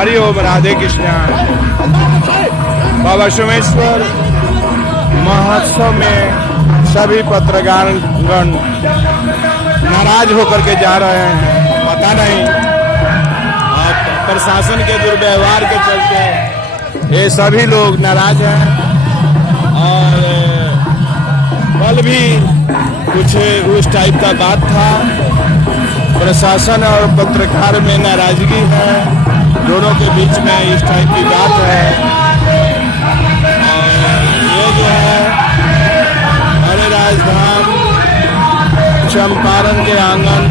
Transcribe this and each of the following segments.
हरि ओम, राधे कृष्ण। बाबा सोमेश्वर महोत्सव में सभी पत्रकारगण नाराज होकर के जा रहे हैं। पता नहीं प्रशासन के दुर्व्यवहार के चलते ये सभी लोग नाराज हैं। और कल भी कुछ उस टाइप का बात था। प्रशासन और पत्रकार में नाराजगी है, दोनों के बीच में इस टाइप की बात है। और ये जो है हरे राजधाम चंपारण के आंगन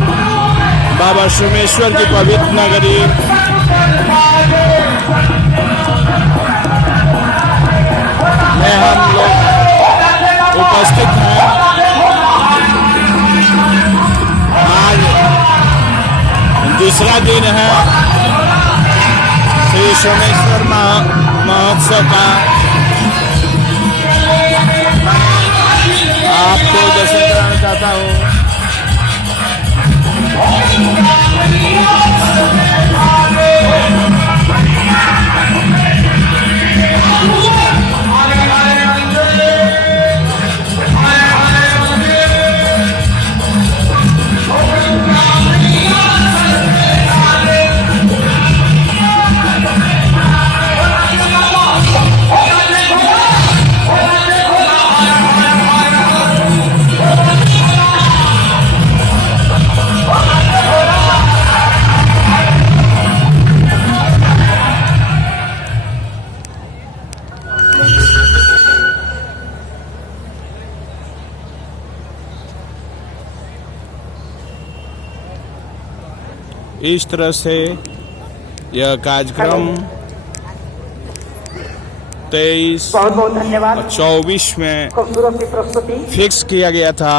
बाबा सोमेश्वर की पवित्र नगरी में हम लोग उपस्थित हैं। आज दूसरा दिन है श्री सोमेश्वर महोत्सव का। आपको दर्शन कराना चाहता हूँ। इस तरह से यह कार्यक्रम 23 बहुत धन्यवाद 24 में खूबसूरत प्रस्तुति फिक्स किया गया था,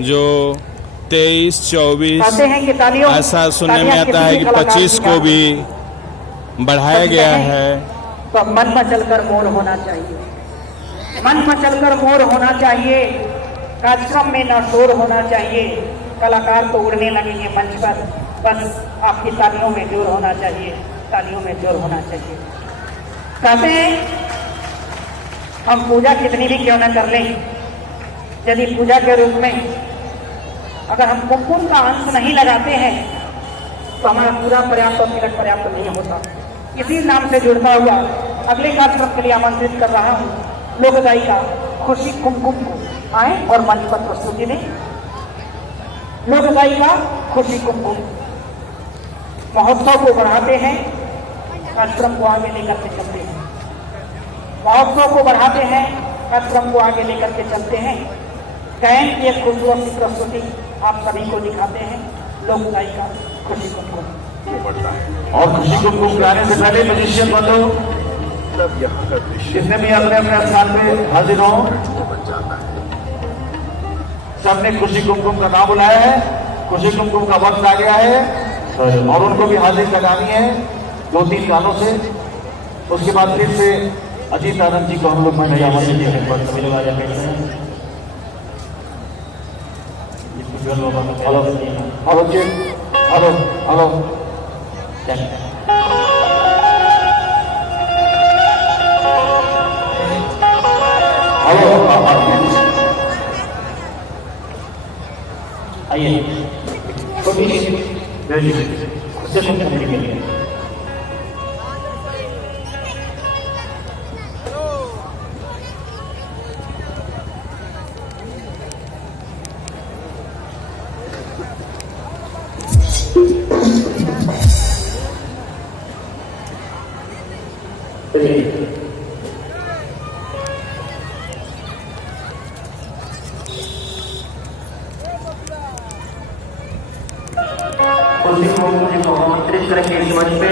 जो 23, 24 ऐसा सुनने में आता है कि 25 को भी बढ़ाया गया है। तो मन मचलकर मोर होना चाहिए, मन मचलकर मोर होना चाहिए। कार्यक्रम में न शोर होना चाहिए। कलाकार तो उड़ने लगेंगे मंच पर, बस आपकी तालियों में जोर होना चाहिए, तालियों में जोर होना चाहिए। कहते हैं हम पूजा कितनी भी क्यों न कर लें, यदि पूजा के रूप में अगर हम कुमकुम का अंश नहीं लगाते हैं तो हमारा पूरा पर्याप्त और तिलक पर्याप्त नहीं होता। इसी नाम से जुड़ता हुआ अगले कार्यक्रम के लिए आमंत्रित कर रहा हूँ लोक गायिका खुशी कुमकुम को आए और मंच पर प्रस्तुति दें। लोक गायिका खुशी कुमकुम महोत्सव को बढ़ाते हैं, कार्यक्रम को आगे लेकर के चलते हैं। महोत्सव को बढ़ाते हैं, कार्यक्रम को आगे लेकर के चलते हैं। गायन की एक खूबसूरत सी प्रस्तुति आप सभी को दिखाते हैं लोक गायिका खुशी कुमकुम। और खुशी कुमकुम गाने से पहले म्यूजिशियन बंधु जितने भी अपने अपने स्थान पे हाजिर हो, सबने खुशी कुमकुम का नाम बुलाया है। खुशी कुमकुम का वक्त आ गया है और उनको भी हाजिर करानी है 2-3 गानों से। उसके बाद फिर से अजीत आनंद जी को हम लोग मैंने हेलो हेलो जी, हेलो हेलो आइए उससे करने के लिए आमंत्रित करेंगे इस मंच पे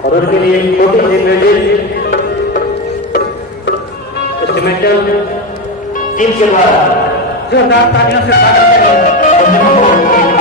और उनके लिए छोटी सी म्यूजिक इंस्ट्रूमेंटल टीम के द्वारा जोरदार तालियों से स्वागत करें।